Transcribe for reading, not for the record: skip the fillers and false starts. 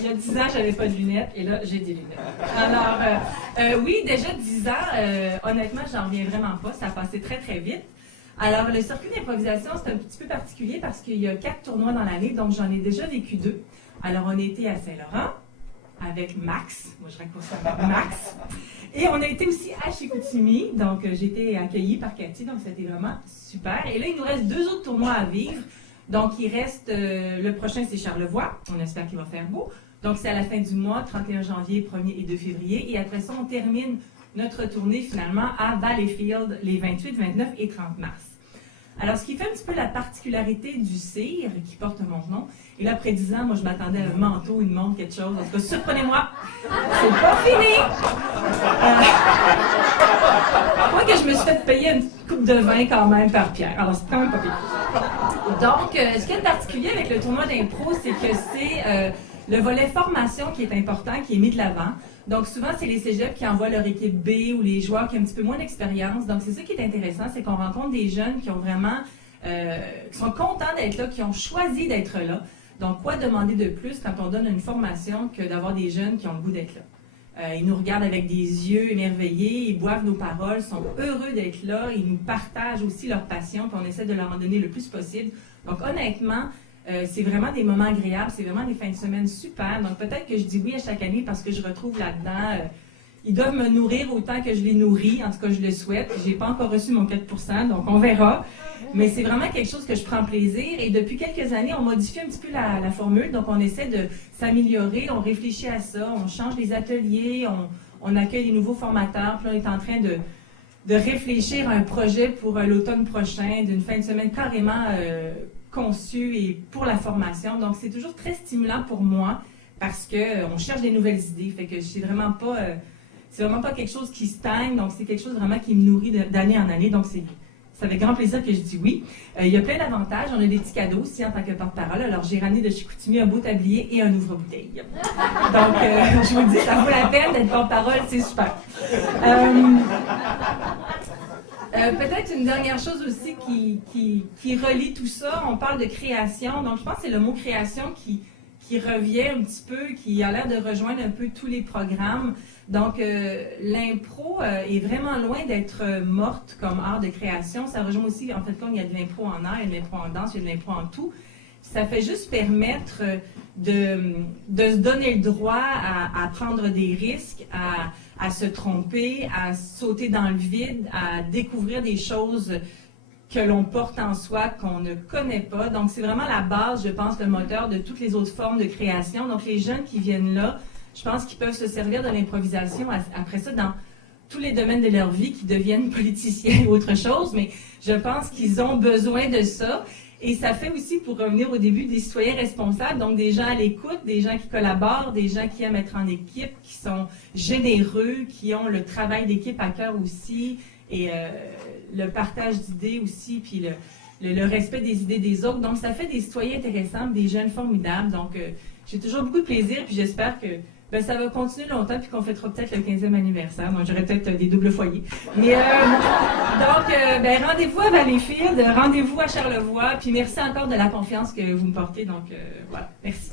il y a 10 ans, j'avais pas de lunettes et là, j'ai des lunettes. Alors, oui, déjà 10 ans, honnêtement, j'en reviens vraiment pas. Ça a passé très, très vite. Alors, le circuit d'improvisation, c'est un petit peu particulier parce qu'il y a 4 tournois dans l'année, donc j'en ai déjà vécu 2. Alors, on a été à Saint-Laurent avec Max. Moi, je raccourcis avec Max. Et on a été aussi à Chicoutimi. Donc, j'ai été accueillie par Cathy, donc c'était vraiment super. Et là, il nous reste 2 autres tournois à vivre. Donc, il reste, le prochain, c'est Charlevoix. On espère qu'il va faire beau. Donc, c'est à la fin du mois, 31 janvier, 1er et 2 février. Et après ça, on termine notre tournée, finalement, à Valleyfield, les 28, 29 et 30 mars. Alors, ce qui fait un petit peu la particularité du CIR, qui porte mon nom, et là, après 10 ans, moi, je m'attendais à un manteau, une montre, quelque chose. En tout cas, surprenez-moi, c'est pas fini! Moi, que je me suis fait payer une coupe de vin quand même par Pierre. Alors, c'est quand même pas pire. Donc, ce qu'il y a de particulier avec le tournoi d'impro, c'est que c'est le volet formation qui est important, qui est mis de l'avant. Donc, souvent, c'est les cégeps qui envoient leur équipe B ou les joueurs qui ont un petit peu moins d'expérience. Donc, c'est ça qui est intéressant, c'est qu'on rencontre des jeunes qui ont vraiment, qui sont contents d'être là, qui ont choisi d'être là. Donc, quoi demander de plus quand on donne une formation que d'avoir des jeunes qui ont le goût d'être là? Ils nous regardent avec des yeux émerveillés, ils boivent nos paroles, sont heureux d'être là, ils nous partagent aussi leur passion, puis on essaie de leur en donner le plus possible. Donc, honnêtement, c'est vraiment des moments agréables, c'est vraiment des fins de semaine super. Donc, peut-être que je dis oui à chaque année parce que je retrouve là-dedans, ils doivent me nourrir autant que je les nourris, en tout cas, je le souhaite. Je n'ai pas encore reçu mon 4%, donc on verra. Mais c'est vraiment quelque chose que je prends plaisir. Et depuis quelques années, on modifie un petit peu la formule. Donc, on essaie de s'améliorer, on réfléchit à ça, on change les ateliers, on accueille les nouveaux formateurs. Puis là, on est en train de réfléchir à un projet pour l'automne prochain, d'une fin de semaine carrément conçue et pour la formation. Donc, c'est toujours très stimulant pour moi parce qu'on cherche des nouvelles idées. Fait que c'est vraiment pas quelque chose qui stagne. Donc, c'est quelque chose vraiment qui me nourrit d'année en année. Donc, c'est avec grand plaisir que je dis oui. Il y a plein d'avantages. On a des petits cadeaux aussi en tant que porte-parole. Alors, j'ai ramené de Chicoutimi un beau tablier et un ouvre-bouteille. Donc, je vous dis, ça vaut la peine d'être porte-parole. C'est super. Peut-être une dernière chose aussi qui relie tout ça. On parle de création. Donc, je pense que c'est le mot création qui revient un petit peu, qui a l'air de rejoindre un peu tous les programmes. Donc, l'impro est vraiment loin d'être morte comme art de création. Ça rejoint aussi, en fait, quand il y a de l'impro en art, il y a de l'impro en danse, il y a de l'impro en tout. Ça fait juste permettre de se donner le droit à prendre des risques, à se tromper, à sauter dans le vide, à découvrir des choses que l'on porte en soi, qu'on ne connaît pas. Donc, c'est vraiment la base, je pense, le moteur de toutes les autres formes de création. Donc, les jeunes qui viennent là, je pense qu'ils peuvent se servir de l'improvisation après ça dans tous les domaines de leur vie, qui deviennent politiciens ou autre chose, mais je pense qu'ils ont besoin de ça. Et ça fait aussi, pour revenir au début, des citoyens responsables, donc des gens à l'écoute, des gens qui collaborent, des gens qui aiment être en équipe, qui sont généreux, qui ont le travail d'équipe à cœur aussi, et le partage d'idées aussi, puis le respect des idées des autres. Donc, ça fait des citoyens intéressants, des jeunes formidables. Donc, j'ai toujours beaucoup de plaisir, puis j'espère que ça va continuer longtemps, puis qu'on fêtera peut-être le 15e anniversaire. Moi, j'aurais peut-être des doubles foyers. Mais, donc, rendez-vous à Valleyfield, rendez-vous à Charlevoix, puis merci encore de la confiance que vous me portez. Donc, voilà, merci.